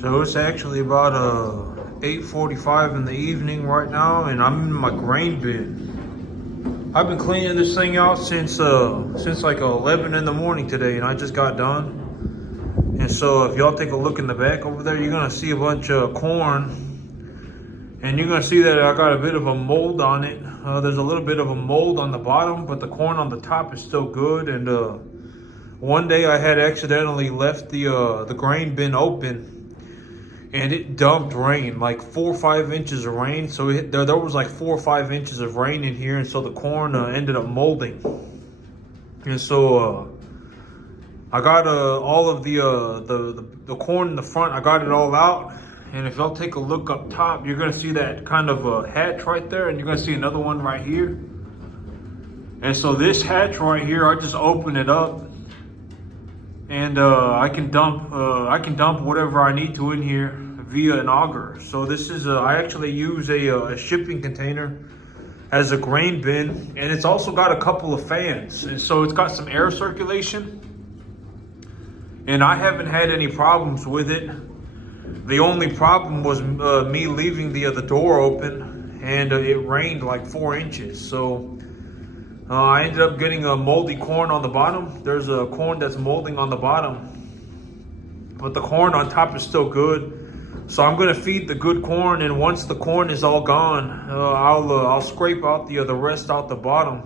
So it's actually about 8:45 in the evening right now, and I'm in my grain bin. I've been cleaning this thing out since like 11 in the morning today, and I just got done. And so if y'all take a look in the back over there, you're gonna see a bunch of corn, and you're gonna see that I got a bit of a mold on it. There's a little bit of a mold on the bottom, but the corn on the top is still good. And one day I had accidentally left the grain bin open, and it dumped rain, like 4 or 5 inches of rain. So there was like 4 or 5 inches of rain in here, and so the corn ended up molding. And so I got all of the corn in the front. I got it all out, and if y'all take a look up top, you're gonna see that kind of hatch right there, and you're gonna see another one right here. And so this hatch right here, I just open it up, and I can dump whatever I need to in here via an auger. So this is I actually use a shipping container as a grain bin, and it's also got a couple of fans, and so it's got some air circulation, and I haven't had any problems with it. The only problem was me leaving the door open, and it rained like 4 inches. So I ended up getting a moldy corn on the bottom. There's a corn that's molding on the bottom, but the corn on top is still good. So I'm gonna feed the good corn, and once the corn is all gone, I'll scrape out the rest out the bottom,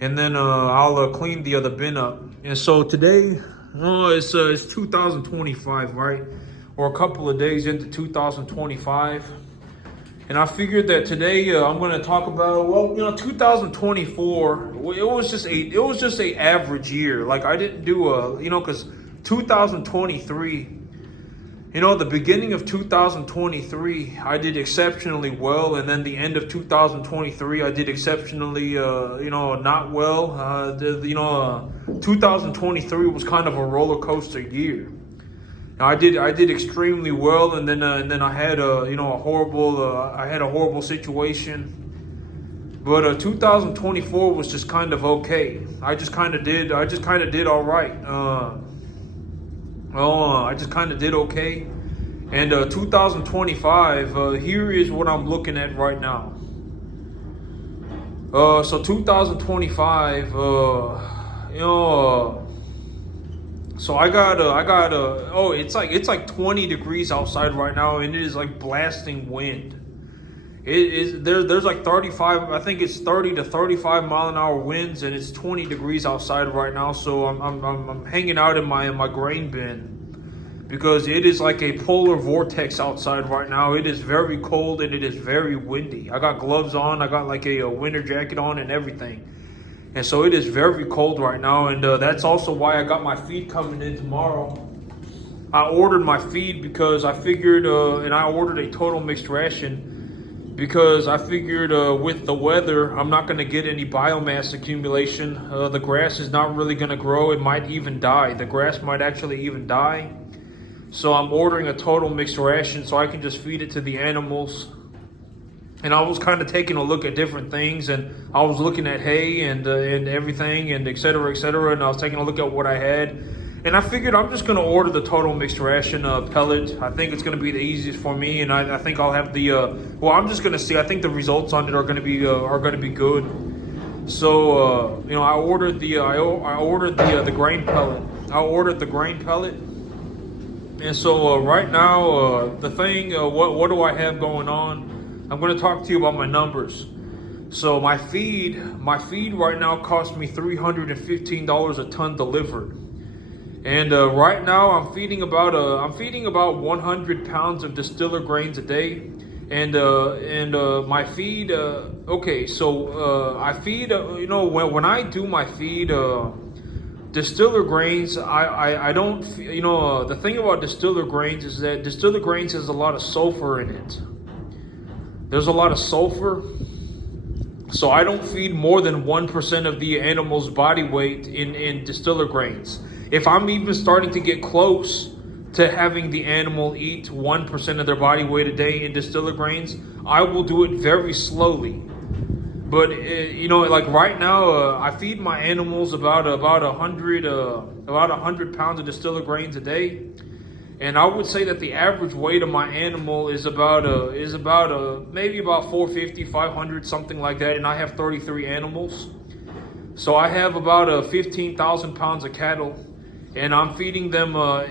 and then I'll clean the other bin up. And so today, it's 2025, right? We're a couple of days into 2025. And I figured that today I'm going to talk about 2024. It was just a average year. Like I didn't do because 2023, the beginning of 2023, I did exceptionally well, and then the end of 2023, I did exceptionally not well. 2023 was kind of a roller coaster year. I did extremely well, and then I had a horrible situation. But 2024 was just kind of okay. I just kind of did all right. I just kind of did okay. And 2025, here is what I'm looking at right now. So 2025, so it's like 20 degrees outside right now, and it is like blasting wind. There's like 35, I think it's 30 to 35 mile an hour winds, and it's 20 degrees outside right now. So I'm hanging out in my grain bin because it is like a polar vortex outside right now. It is very cold, and it is very windy. I got gloves on, I got like a winter jacket on and everything. And so it is very cold right now, and that's also why I got my feed coming in tomorrow. I ordered my feed because I figured, and I ordered a total mixed ration because I figured with the weather, I'm not going to get any biomass accumulation. The grass is not really going to grow. It might even die. The grass might actually even die. So I'm ordering a total mixed ration so I can just feed it to the animals. And I was kind of taking a look at different things, and I was looking at hay and everything, and et cetera, and I was taking a look at what I had. And I figured I'm just going to order the total mixed ration pellet. I think it's going to be the easiest for me, and I think I'll have the, I'm just going to see. I think the results on it are going to be good. So, I ordered the grain pellet. I ordered the grain pellet. And so right now, the thing, what do I have going on? I'm going to talk to you about my numbers. So my feed right now costs me $315 a ton delivered, and right now I'm feeding about 100 pounds of distiller grains a day, and my feed. Okay, so I feed. When I do my feed, distiller grains. I don't. The thing about distiller grains is that distiller grains has a lot of sulfur in it. There's a lot of sulfur, so I don't feed more than 1% of the animal's body weight in distiller grains. If I'm even starting to get close to having the animal eat 1% of their body weight a day in distiller grains, I will do it very slowly. But like right now, I feed my animals about 100 pounds of distiller grains a day. And I would say that the average weight of my animal is about maybe about 450, 500, something like that. And I have 33 animals. So I have about 15,000 pounds of cattle, and I'm feeding them. My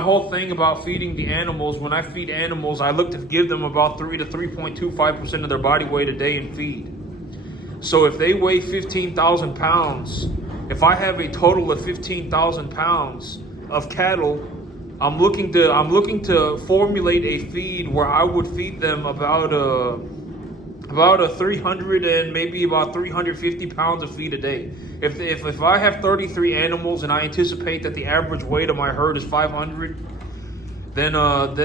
whole thing about feeding the animals, when I feed animals, I look to give them about 3 to 3.25% of their body weight a day in feed. So if they weigh 15,000 pounds, if I have a total of 15,000 pounds of cattle, I'm looking to formulate a feed where I would feed them about 300 and maybe about 350 pounds of feed a day. If I have 33 animals and I anticipate that the average weight of my herd is 500, then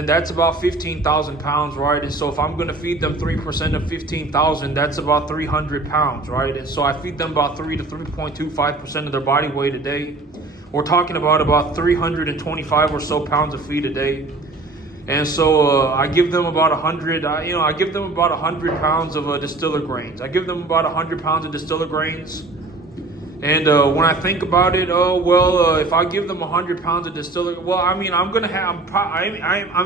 that's about 15,000 pounds, right? And so if I'm going to feed them 3% of 15,000, that's about 300 pounds, right? And so I feed them about 3 to 3.25% of their body weight a day. We're talking about 325 or so pounds of feed a day. And so I give them about 100. I give them about 100 pounds of distiller grains. I give them about 100 pounds of distiller grains. And when I think about it, if I give them 100 pounds of distiller, I'm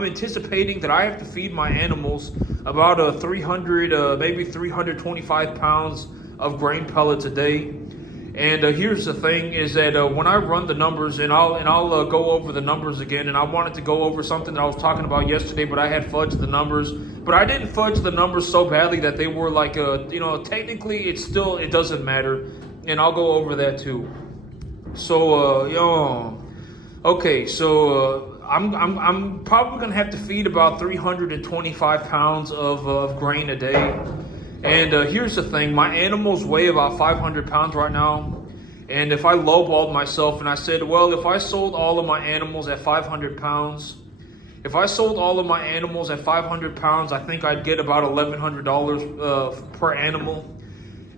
anticipating that I have to feed my animals about 300, maybe 325 pounds of grain pellets a day. And here's the thing: is that when I run the numbers, and I'll go over the numbers again, and I wanted to go over something that I was talking about yesterday, but I had fudged the numbers. But I didn't fudge the numbers so badly that they were like, technically it doesn't matter, and I'll go over that too. So I'm probably gonna have to feed about 325 pounds of grain a day. And here's the thing, my animals weigh about 500 pounds right now. And if I lowballed myself and I said, well, if I sold all of my animals at 500 pounds, I think I'd get about $1,100 per animal.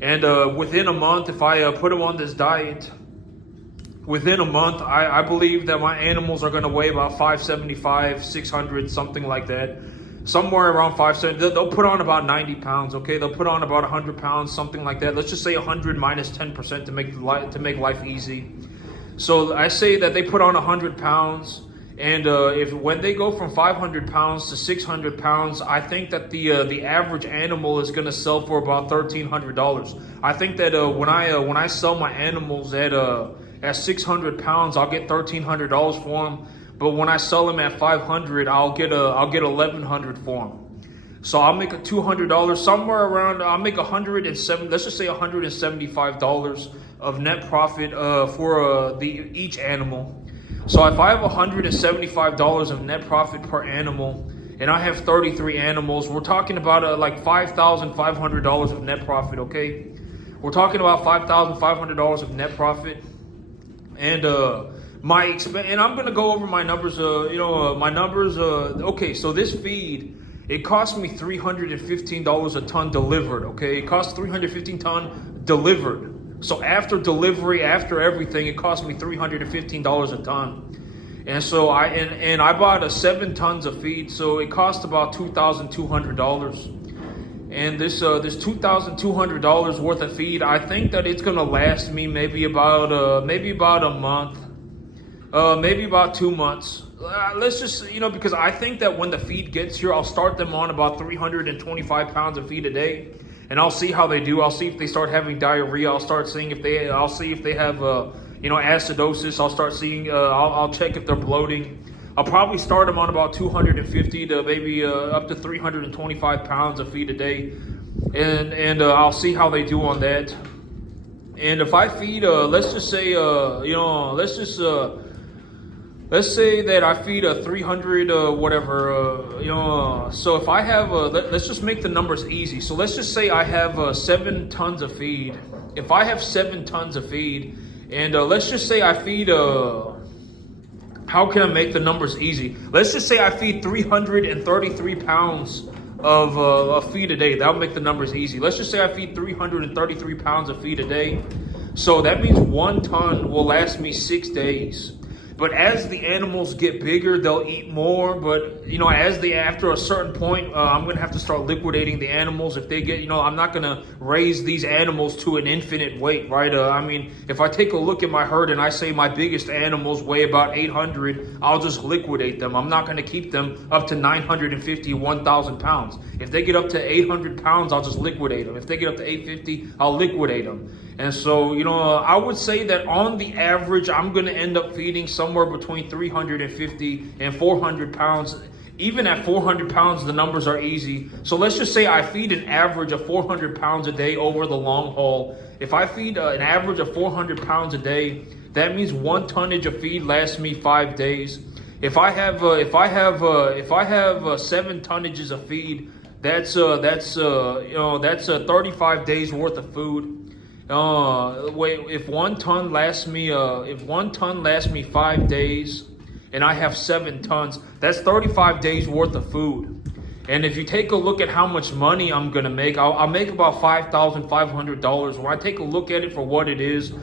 And within a month, if I put them on this diet, within a month, I believe that my animals are going to weigh about 575, 600, something like that. Somewhere around 570, they'll put on about 90 pounds, okay? They'll put on about 100 pounds, something like that. Let's just say 100 minus 10% to make life easy. So I say that they put on 100 pounds, and when they go from 500 pounds to 600 pounds, I think that the average animal is going to sell for about $1,300. I think that when I sell my animals at 600 pounds, I'll get $1,300 for them. But when I sell them at 500, I'll get $1,100 for them. So I'll make a $200 somewhere around. I'll make let's just say $175 of net profit for each animal. So if I have $175 of net profit per animal, and I have 33 animals, we're talking about like $5,500 of net profit. Okay, we're talking about $5,500 of net profit, and and I'm gonna go over my numbers. My numbers. Okay, so this feed, it cost me $315 a ton delivered. Okay, it cost $315 ton delivered. So after delivery, after everything, it cost me $315 a ton. And so I bought 7 tons of feed, so it cost about $2,200. And this $2,200 worth of feed, I think that it's gonna last me maybe about a month. Maybe about 2 months. Let's just, because I think that when the feed gets here, I'll start them on about 325 pounds of feed a day, and I'll see how they do. I'll see if they start having diarrhea. I'll see if they have, acidosis. I'll start seeing. I'll check if they're bloating. I'll probably start them on about 250 to maybe up to 325 pounds of feed a day, and I'll see how they do on that. And if I feed, let's say that I feed 300, so if I have, let's just make the numbers easy. So let's just say I have 7 tons of feed. If I have 7 tons of feed, and let's just say I feed, how can I make the numbers easy? Let's just say I feed 333 pounds of feed a day. That'll make the numbers easy. Let's just say I feed 333 pounds of feed a day. So that means 1 ton will last me 6 days. But as the animals get bigger, they'll eat more. But after a certain point, I'm gonna have to start liquidating the animals. If they get, I'm not gonna raise these animals to an infinite weight, right? If I take a look at my herd and I say my biggest animals weigh about 800, I'll just liquidate them. I'm not gonna keep them up to 950, 1,000 pounds. If they get up to 800 pounds, I'll just liquidate them. If they get up to 850, I'll liquidate them. And so, I would say that on the average, I'm going to end up feeding somewhere between 350 and 400 pounds. Even at 400 pounds, the numbers are easy. So let's just say I feed an average of 400 pounds a day over the long haul. If I feed an average of 400 pounds a day, that means 1 tonnage of feed lasts me 5 days. If I have 7 tonnages of feed, that's 35 days worth of food. If 1 ton lasts me 5 days, and I have 7 tons, that's 35 days worth of food. And if you take a look at how much money I'm gonna make, I'll make about $5,500. When I take a look at it for what it is,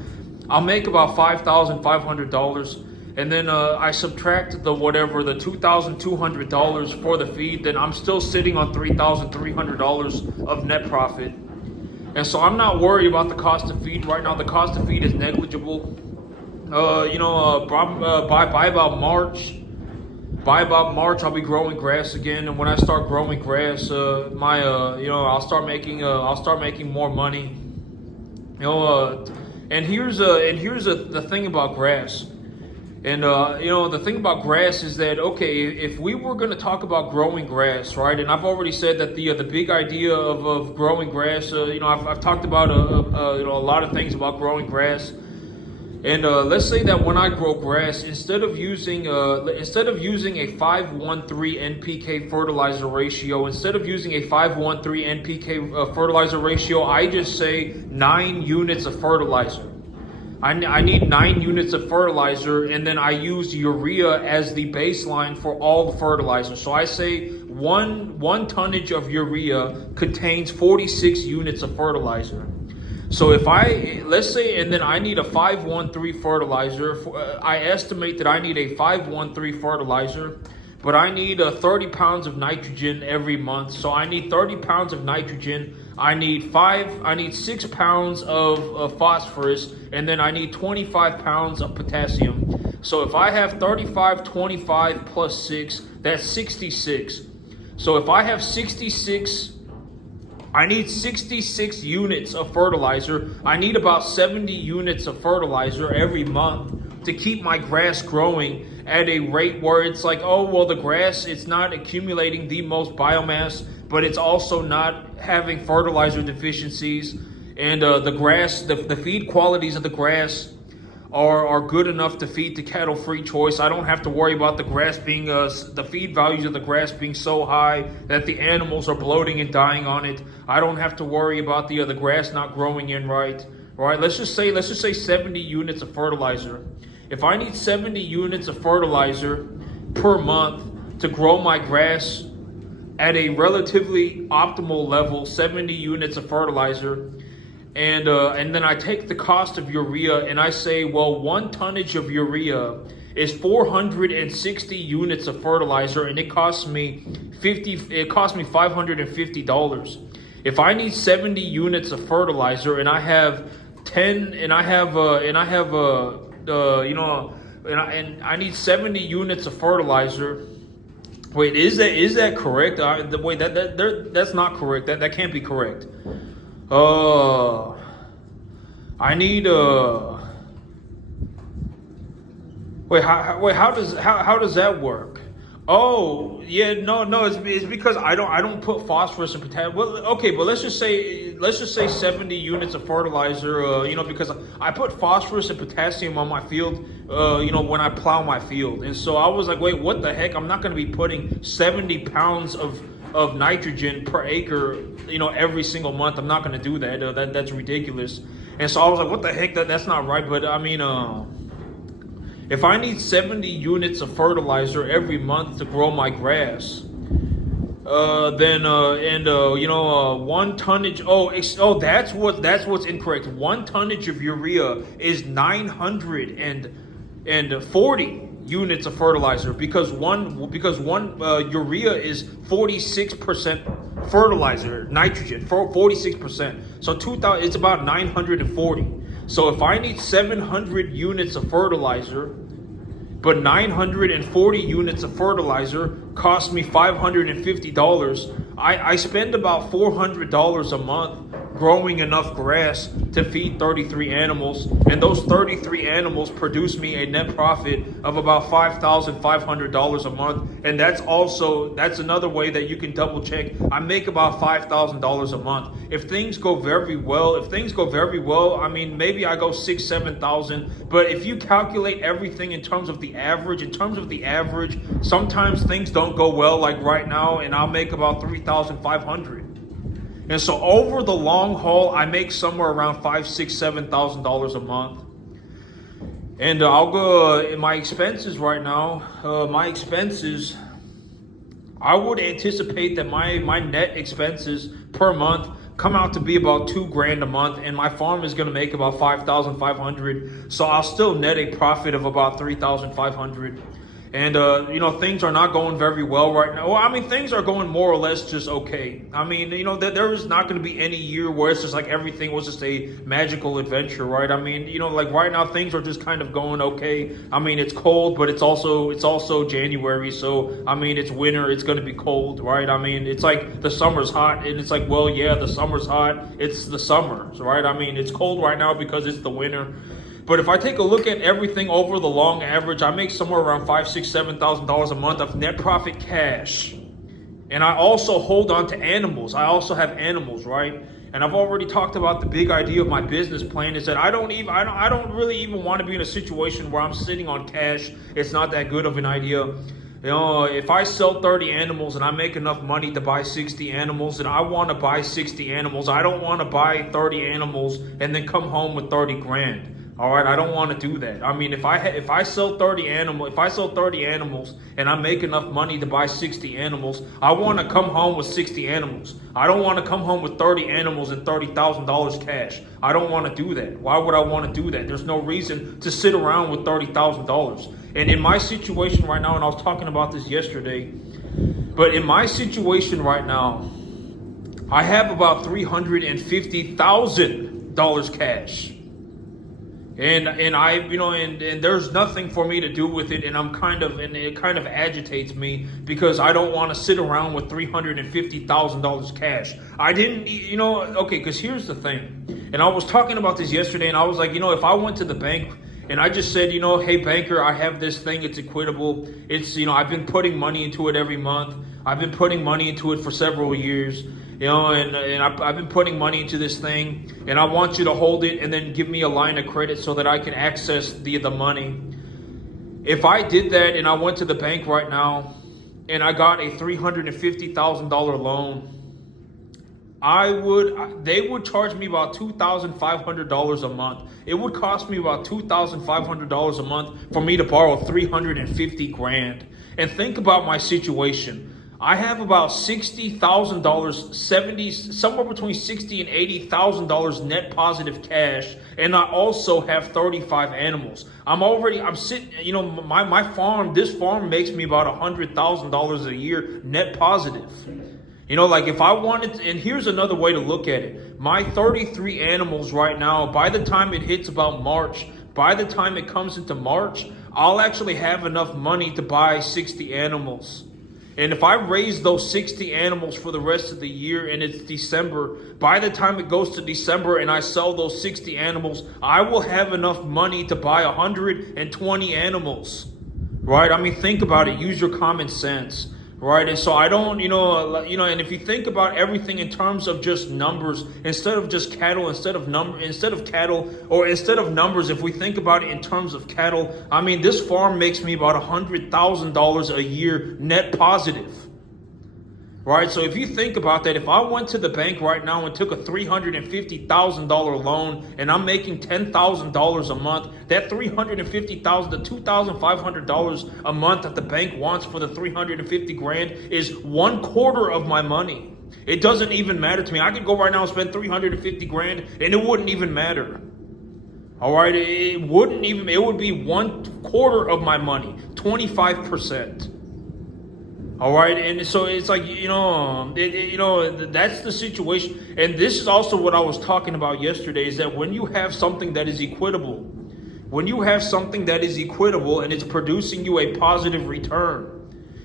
I'll make about $5,500. And then I subtract the $2,200 for the feed, then I'm still sitting on $3,300 of net profit. And so I'm not worried about the cost of feed right now. The cost of feed is negligible. By about March, I'll be growing grass again. And when I start growing grass, I'll start making more money. And here's the thing about grass. And, the thing about grass is that, okay, if we were going to talk about growing grass, right, and I've already said that the big idea of growing grass, I've talked about, a lot of things about growing grass. And let's say that when I grow grass, instead of using a 5:1:3 NPK fertilizer ratio, fertilizer ratio, I just say 9 units of fertilizer. I need 9 units of fertilizer, and then I use urea as the baseline for all the fertilizer. So I say one tonnage of urea contains 46 units of fertilizer. So let's say, and then I need a 5:1:3 fertilizer. I estimate that I need a 5:1:3 fertilizer, but I need 30 pounds of nitrogen every month. So I need 30 pounds of nitrogen. I need 6 pounds of phosphorus, and then I need 25 pounds of potassium. So if I have 35, 25 plus 6, that's 66. So if I have 66, I need 66 units of fertilizer. I need about 70 units of fertilizer every month to keep my grass growing at a rate where it's like, oh, well, the grass, it's not accumulating the most biomass, but it's also not having fertilizer deficiencies. And the feed qualities of the grass are good enough to feed the cattle free choice. I don't have to worry about the grass being, the feed values of the grass being so high that the animals are bloating and dying on it. I don't have to worry about the grass not growing in right. All right, let's just say 70 units of fertilizer. If I need 70 units of fertilizer per month to grow my grass at a relatively optimal level, 70 units of fertilizer, and then I take the cost of urea and I say, well, 1 tonnage of urea is 460 units of fertilizer, and it costs me $550. If I need 70 units of fertilizer and I have 10 and I need 70 units of fertilizer. Wait, is that correct? That's not correct. That can't be correct. I need how does that work? Oh, yeah, no, it's because I don't put phosphorus and potassium. Well, okay, but let's just say 70 units of fertilizer, because I put phosphorus and potassium on my field, when I plow my field. And so I was like, wait, what the heck? I'm not going to be putting 70 pounds of nitrogen per acre, every single month. I'm not going to do that. That's ridiculous. And so I was like, what the heck? That's not right. But I mean, if I need 70 units of fertilizer every month to grow my grass, then 1 tonnage. That's what's incorrect. 1 tonnage of urea is 940 units of fertilizer because one urea is 46% fertilizer, nitrogen, 46%. So 2,000, it's about 940. So if I need 700 units of fertilizer, but 940 units of fertilizer cost me $550, I spend about $400 a month growing enough grass to feed 33 animals, and those 33 animals produce me a net profit of about $5,500 a month. And that's another way that you can double check. I make about $5,000 a month. If things go very well, I mean, maybe I go 6,000-7,000. But if you calculate everything in terms of the average, sometimes things don't go well, like right now, and I'll make about 3,500. And so over the long haul, I make somewhere around $5,000, $6,000, $7,000 a month. And I'll go in my expenses right now. I would anticipate that my net expenses per month come out to be about $2,000 a month, and my farm is going to make about $5,500. So I'll still net a profit of about $3,500. And, things are not going very well right now. Well, I mean, things are going more or less just okay. I mean, there is not going to be any year where it's just like everything was just a magical adventure, right? I mean, like right now things are just kind of going okay. I mean, it's cold, but it's also January. So, I mean, it's winter. It's going to be cold, right? I mean, it's like the summer's hot, and it's like, well, yeah, the summer's hot. It's the summer, right? I mean, it's cold right now because it's the winter. But if I take a look at everything over the long average, I make somewhere around $5,000, $6,000, $7,000 a month of net profit cash. And I also hold on to animals. I also have animals, right? And I've already talked about the big idea of my business plan is that I don't really even want to be in a situation where I'm sitting on cash. It's not that good of an idea. If I sell 30 animals and I make enough money to buy 60 animals, and I want to buy 60 animals, I don't want to buy 30 animals and then come home with 30 grand. All right, I don't want to do that. I mean, if I sell 30 animals and I make enough money to buy 60 animals, I want to come home with 60 animals. I don't want to come home with 30 animals and $30,000 cash. I don't want to do that. Why would I want to do that? There's no reason to sit around with $30,000. And in my situation right now, and I was talking about this yesterday, but in my situation right now, I have about $350,000 cash. And there's nothing for me to do with it, and it kind of agitates me because I don't want to sit around with $350,000 cash. I didn't, because here's the thing, and I was talking about this yesterday, and I was like, if I went to the bank and I just said, hey banker, I have this thing, it's equitable, it's, I've been putting money into it every month, I've been putting money into it for several years. And I've been putting money into this thing, and I want you to hold it and then give me a line of credit so that I can access the money. If I did that and I went to the bank right now and I got a $350,000 loan, they would charge me about $2,500 a month. It would cost me about $2,500 a month for me to borrow $350,000. And think about my situation. I have about $60,000, somewhere between $60,000 and $80,000 net positive cash, and I also have 35 animals. I'm sitting, my farm, this farm makes me about $100,000 a year net positive. If I wanted to, and here's another way to look at it. My 33 animals right now, by the time it hits about March, by the time it comes into March, I'll actually have enough money to buy 60 animals. And if I raise those 60 animals for the rest of the year and it's December, by the time it goes to December and I sell those 60 animals, I will have enough money to buy 120 animals, right? I mean, think about it. Use your common sense, right? And so I don't, and if you think about everything in terms of just numbers, instead of numbers, if we think about it in terms of cattle, I mean, this farm makes me about $100,000 a year net positive, right? So if you think about that, if I went to the bank right now and took a $350,000 loan and I'm making $10,000 a month, that $350,000 to $2,500 a month that the bank wants for the $350,000 is 1/4 of my money. It doesn't even matter to me. I could go right now and spend $350,000 and it wouldn't even matter. All right, it would be 1/4 of my money. 25%. All right, and so it's like, that's the situation. And this is also what I was talking about yesterday, is that when you have something that is equitable, and it's producing you a positive return,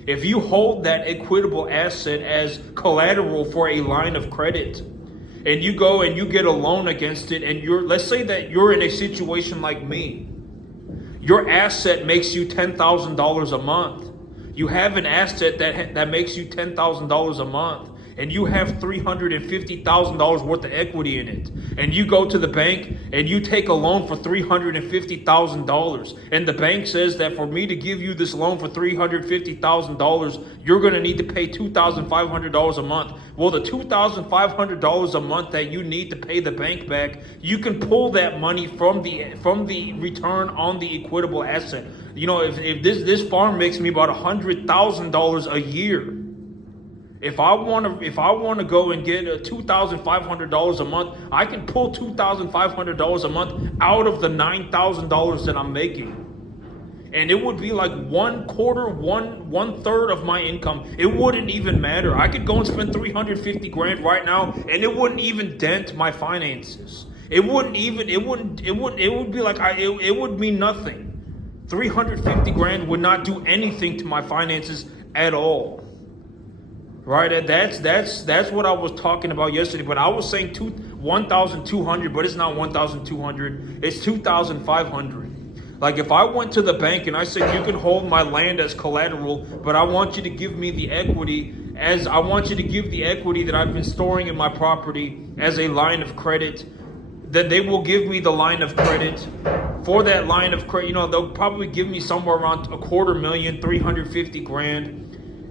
if you hold that equitable asset as collateral for a line of credit, and you go and you get a loan against it, and let's say that you're in a situation like me, your asset makes you $10,000 a month. You have an asset that makes you $10,000 a month, and you have $350,000 worth of equity in it. And you go to the bank and you take a loan for $350,000. And the bank says that for me to give you this loan for $350,000, you're going to need to pay $2,500 a month. Well, the $2,500 a month that you need to pay the bank back, you can pull that money from the return on the equitable asset. If this farm makes me about $100,000 a year, if I want to go and get $2,500 a month, I can pull $2,500 a month out of the $9,000 that I'm making. And it would be like one third of my income. It wouldn't even matter. I could go and spend $350,000 right now, and it wouldn't even dent my finances. It would mean nothing. $350,000 would not do anything to my finances at all. Right, and that's what I was talking about yesterday. But I was saying 1,200, but it's not 1,200. It's 2,500. Like if I went to the bank and I said, you can hold my land as collateral, but I want you to give me the equity that I've been storing in my property as a line of credit. Then they will give me the line of credit. For that line of credit, they'll probably give me somewhere around $250,000, $350,000.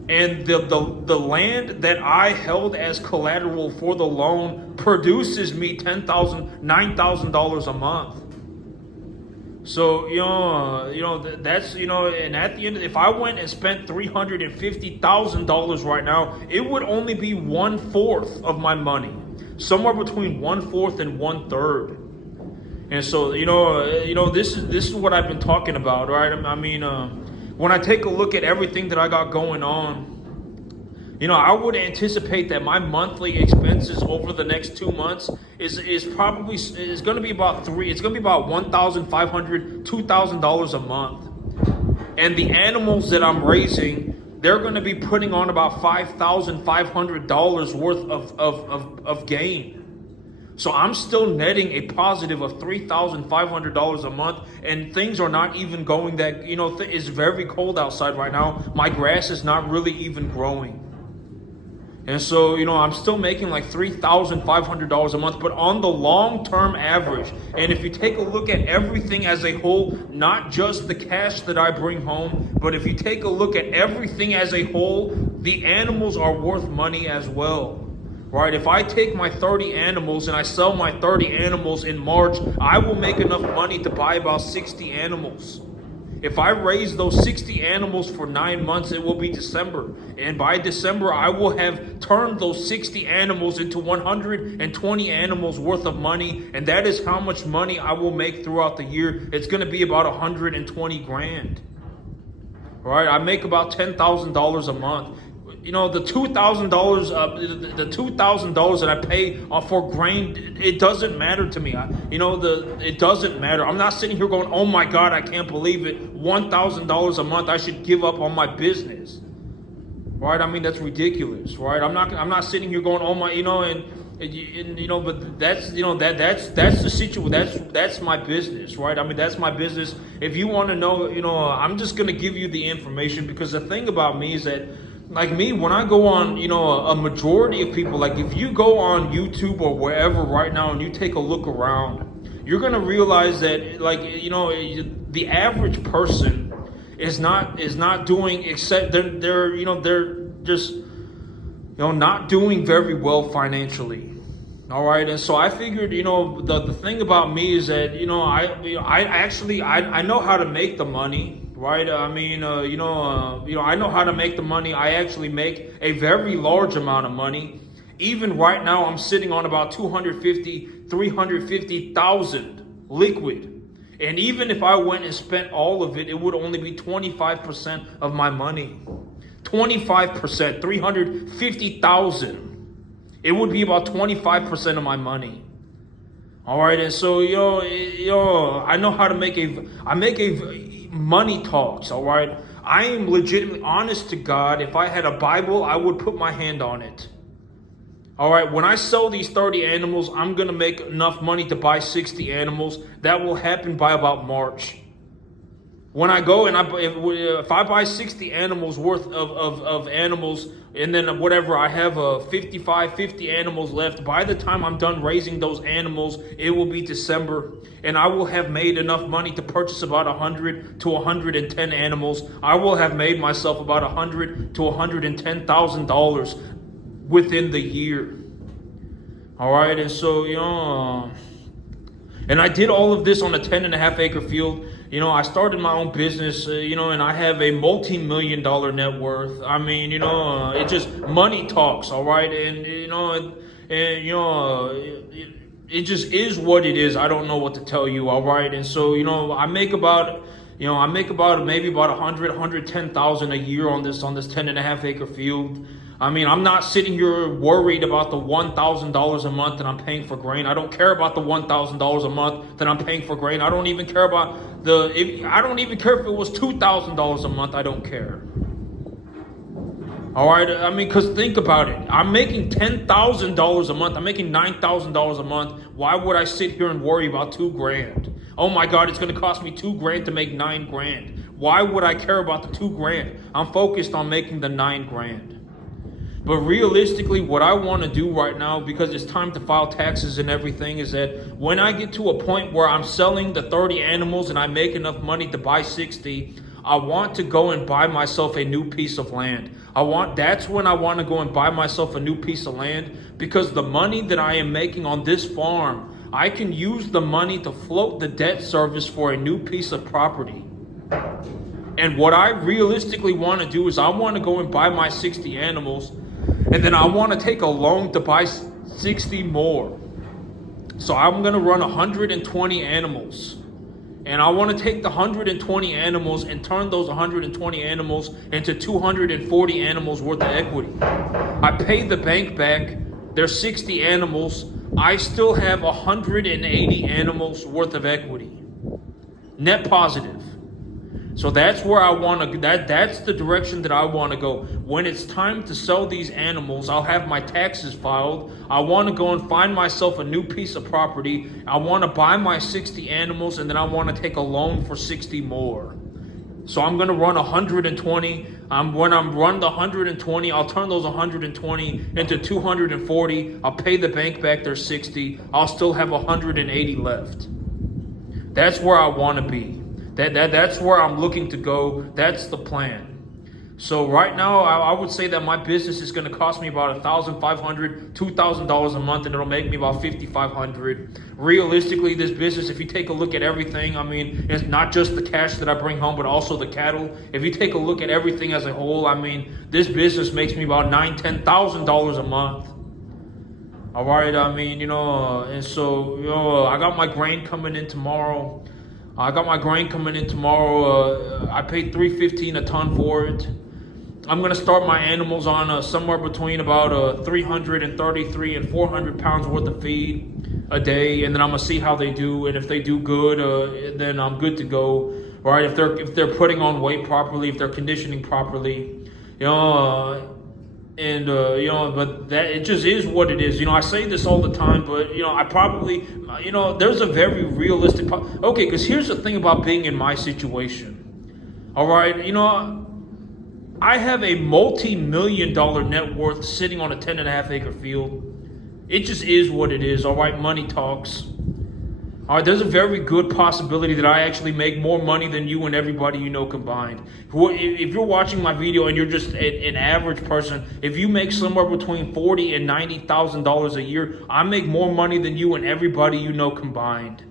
And the land that I held as collateral for the loan produces me $9,000 a month. So that's and at the end, if I went and spent $350,000 right now, it would only be 1/4 of my money, somewhere between 1/4 and 1/3. And so this is what I've been talking about, right? I mean. When I take a look at everything that I got going on, I would anticipate that my monthly expenses over the next 2 months is going to be about $1,500, $2,000 a month. And the animals that I'm raising, they're going to be putting on about $5,500 worth of gain. So I'm still netting a positive of $3,500 a month, and things are not even going that, it's very cold outside right now. My grass is not really even growing. And so, I'm still making like $3,500 a month, but on the long-term average, and if you take a look at everything as a whole, not just the cash that I bring home, but if you take a look at everything as a whole, the animals are worth money as well. Right, if I take my 30 animals and I sell my 30 animals in March, I will make enough money to buy about 60 animals. If I raise those 60 animals for 9 months, it will be December. And by December, I will have turned those 60 animals into 120 animals worth of money. And that is how much money I will make throughout the year. It's going to be about $120,000. Right, I make about $10,000 a month. The $2,000, the $2,000 that I pay for grain, it doesn't matter to me. It doesn't matter. I'm not sitting here going, oh my God, I can't believe it. $1,000 a month, I should give up on my business. Right? I mean, that's ridiculous. Right? I'm not sitting here going, oh my, but that's the situation. That's my business, right? I mean, that's my business. If you want to know, I'm just going to give you the information, because the thing about me is that, like me, when I go on, a majority of people, like if you go on YouTube or wherever right now and you take a look around, you're going to realize that, like, the average person is not doing, except they're just, not doing very well financially. All right. And so I figured, the thing about me is that, I know how to make the money. Right. I mean, I know how to make the money. I actually make a very large amount of money. Even right now, I'm sitting on about 350,000 liquid. And even if I went and spent all of it, it would only be 25% of my money. 25%, 350,000. It would be about 25% of my money. All right, and so I know how to make money talks. All right, I am legitimately honest to God. If I had a Bible, I would put my hand on it. All right, when I sell these 30 animals, I'm gonna make enough money to buy 60 animals. That will happen by about March. When I go and if I buy 60 animals worth of animals, and then whatever, I have 50 animals left. By the time I'm done raising those animals, it will be December, and I will have made enough money to purchase about 100 to 110 animals. I will have made myself about $100 to $110,000 within the year. All right, and so and I did all of this on a 10.5 acre field. I started my own business, and I have a multi-million-dollar net worth. I mean, it just money talks, all right? And it just is what it is. I don't know what to tell you, all right? And so, I make about maybe about 110,000 a year on this 10.5 acre field. I mean, I'm not sitting here worried about the $1,000 a month that I'm paying for grain. I don't care about the $1,000 a month that I'm paying for grain. I don't even care about I don't even care if it was $2,000 a month. I don't care. All right, I mean, because think about it. I'm making $10,000 a month. I'm making $9,000 a month. Why would I sit here and worry about $2,000? Oh my God, it's going to cost me $2,000 to make $9,000. Why would I care about the $2,000? I'm focused on making the $9,000. But realistically, what I want to do right now, because it's time to file taxes and everything, is that when I get to a point where I'm selling the 30 animals and I make enough money to buy 60, I want to go and buy myself a new piece of land. That's when I want to go and buy myself a new piece of land, because the money that I am making on this farm, I can use the money to float the debt service for a new piece of property. And what I realistically want to do is I want to go and buy my 60 animals, and then I want to take a loan to buy 60 more. So I'm going to run 120 animals. And I want to take the 120 animals and turn those 120 animals into 240 animals worth of equity. I pay the bank back their 60 animals. I still have 180 animals worth of equity. Net positive. So that's where I want to, that's the direction that I want to go. When it's time to sell these animals, I'll have my taxes filed. I want to go and find myself a new piece of property. I want to buy my 60 animals, and then I want to take a loan for 60 more. So I'm going to run 120. When I'm run the 120, I'll turn those 120 into 240. I'll pay the bank back their 60. I'll still have 180 left. That's where I want to be. That's where I'm looking to go. That's the plan. So right now, I would say that my business is going to cost me about $1,500, $2,000 a month, and it'll make me about $5,500. Realistically, this business, if you take a look at everything, I mean, it's not just the cash that I bring home, but also the cattle. If you take a look at everything as a whole, I mean, this business makes me about $9,000, $10,000 a month. All right, I mean, and so, I got my grain coming in tomorrow. I paid $3.15 a ton for it. I'm going to start my animals on somewhere between about 333 and 400 pounds worth of feed a day, and then I'm going to see how they do. And if they do good, then I'm good to go. All right, if they're putting on weight properly, if they're conditioning properly, but that it just is what it is. I say this all the time, but I probably, there's a very realistic. Okay, because here's the thing about being in my situation. All right, I have a multi-million-dollar net worth sitting on a 10.5 acre field. It just is what it is. All right, money talks. All right, there's a very good possibility that I actually make more money than you and everybody combined. If you're watching my video and you're just an average person, if you make somewhere between $40,000 and $90,000 a year, I make more money than you and everybody combined.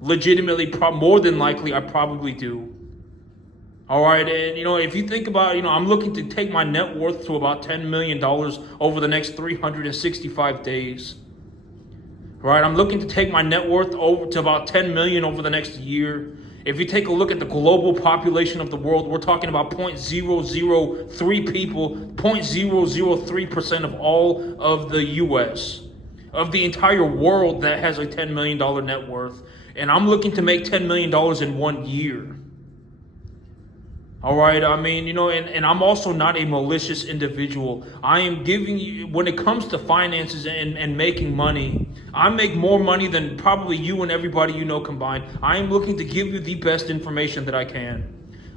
Legitimately, more than likely, I probably do. All right, and if you think about, I'm looking to take my net worth to about $10 million over the next 365 days. right? I'm looking to take my net worth over to about 10 million over the next year. If you take a look at the global population of the world, we're talking about 0.003 people, 0.003% of all of the US, of the entire world that has a $10 million net worth. And I'm looking to make $10 million in 1 year. All right, I mean, and I'm also not a malicious individual. I am giving you, when it comes to finances and making money, I make more money than probably you and everybody you know combined. I am looking to give you the best information that I can.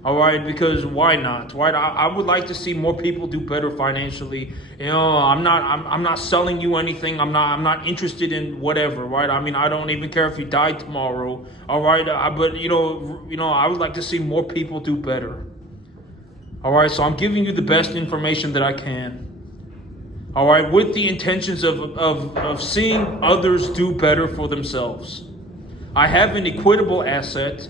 All right, because why not? Right? I would like to see more people do better financially. I'm not selling you anything. I'm not interested in whatever. Right? I mean, I don't even care if you die tomorrow. All right, but I would like to see more people do better. All right, so I'm giving you the best information that I can. All right, with the intentions of seeing others do better for themselves. I have an equitable asset.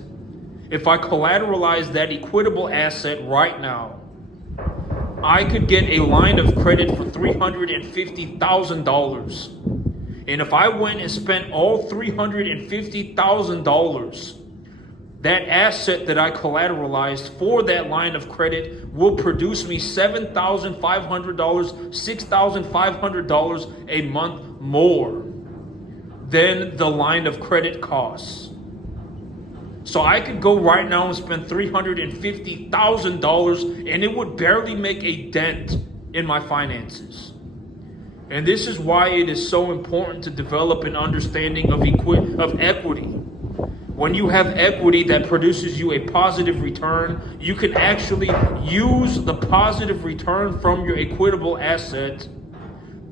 If I collateralize that equitable asset right now, I could get a line of credit for $350,000. And if I went and spent all $350,000, that asset that I collateralized for that line of credit will produce me $7,500, $6,500 a month more than the line of credit costs. So I could go right now and spend $350,000 and it would barely make a dent in my finances. And this is why it is so important to develop an understanding of equity. When you have equity that produces you a positive return, you can actually use the positive return from your equitable asset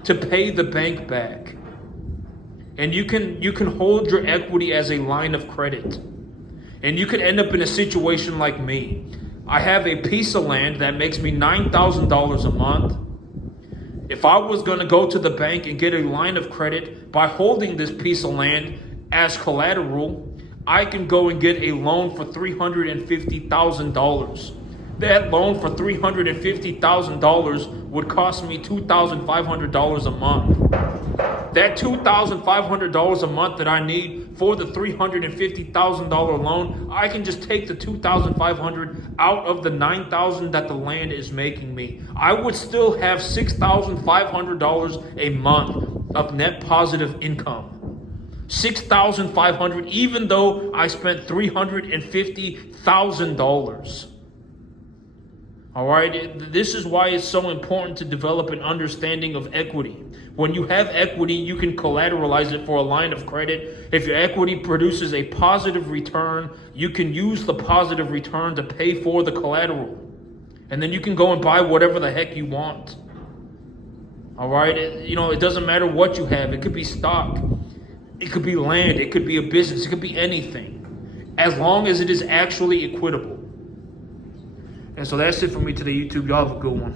to pay the bank back. And you can hold your equity as a line of credit. And you could end up in a situation like me. I have a piece of land that makes me $9,000 a month. If I was going to go to the bank and get a line of credit by holding this piece of land as collateral, I can go and get a loan for $350,000. That loan for $350,000 would cost me $2,500 a month. That $2,500 a month that I need for the $350,000 loan, I can just take the $2,500 out of the $9,000 that the land is making me. I would still have $6,500 a month of net positive income. $6,500, even though I spent $350,000. All right, this is why it's so important to develop an understanding of equity. When you have equity, you can collateralize it for a line of credit. If your equity produces a positive return, you can use the positive return to pay for the collateral. And then you can go and buy whatever the heck you want. All right, it doesn't matter what you have. It could be stock. It could be land. It could be a business. It could be anything, as long as it is actually equitable. And so that's it for me today, YouTube. Y'all have a good one.